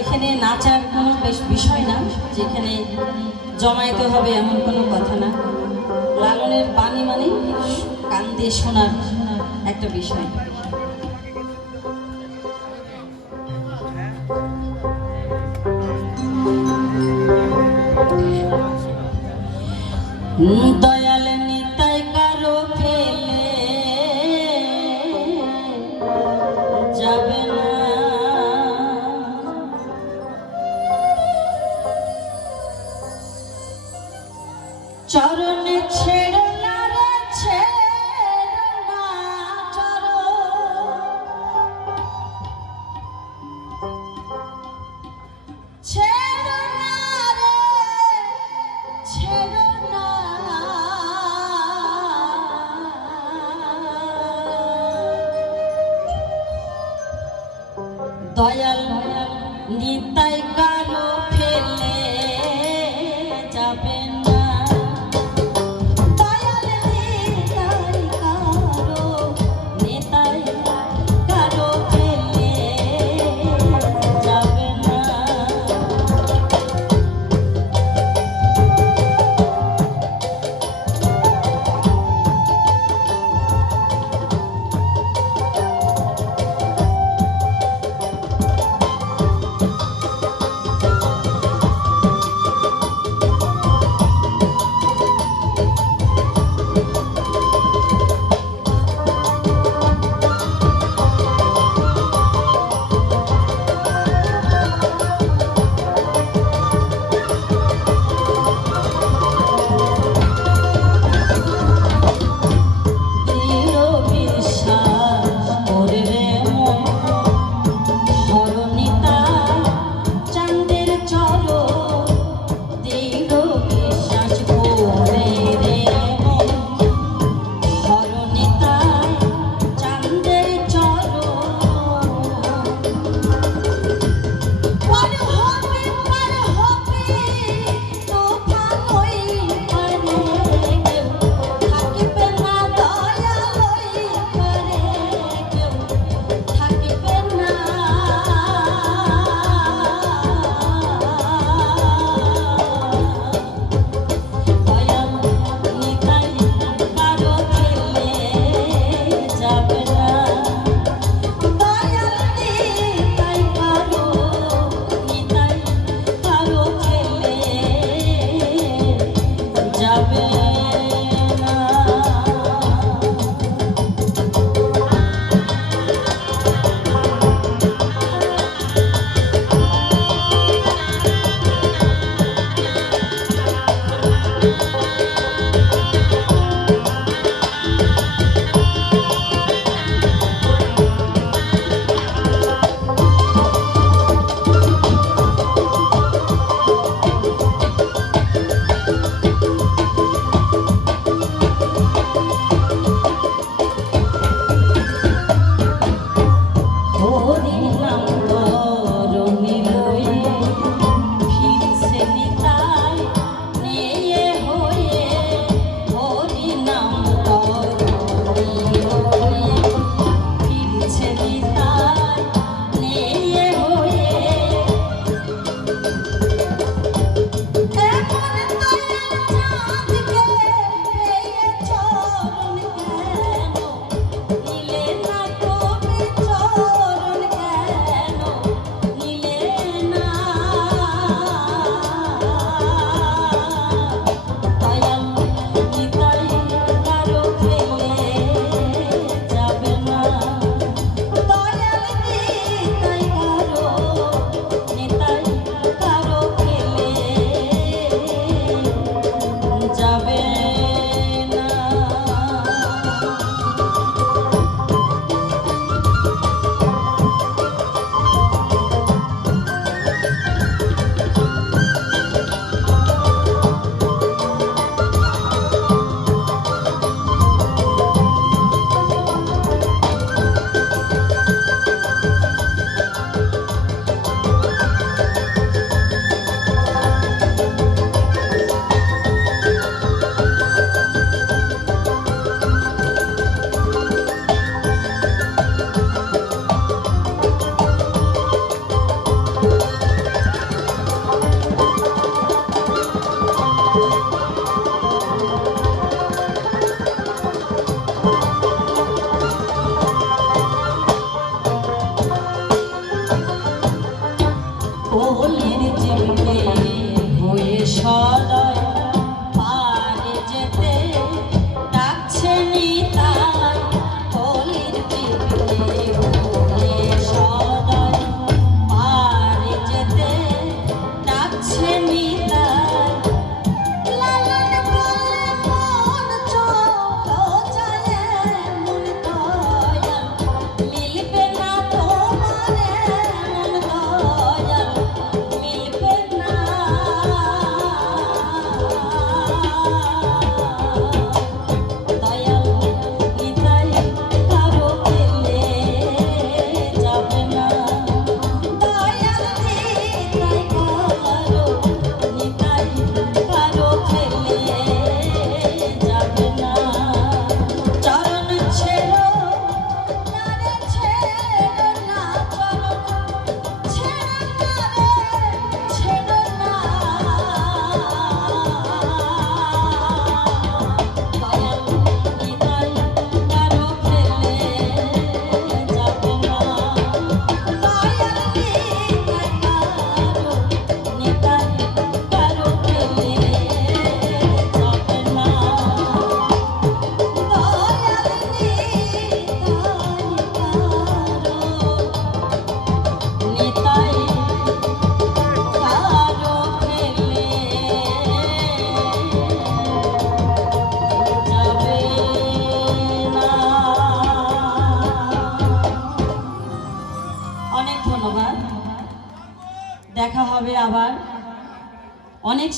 এখানে নাচার কোনো বেশ বিষয় না, যেখানে জমাইতে হবে এমন কোনো কথা না। লালনের বাণী মানে কান দিয়ে শোনার একটা বিষয়। দয়াল নিতাই কারও ফেলে যাবে দয়াল নিতাই কালো Chala. আবার অনেক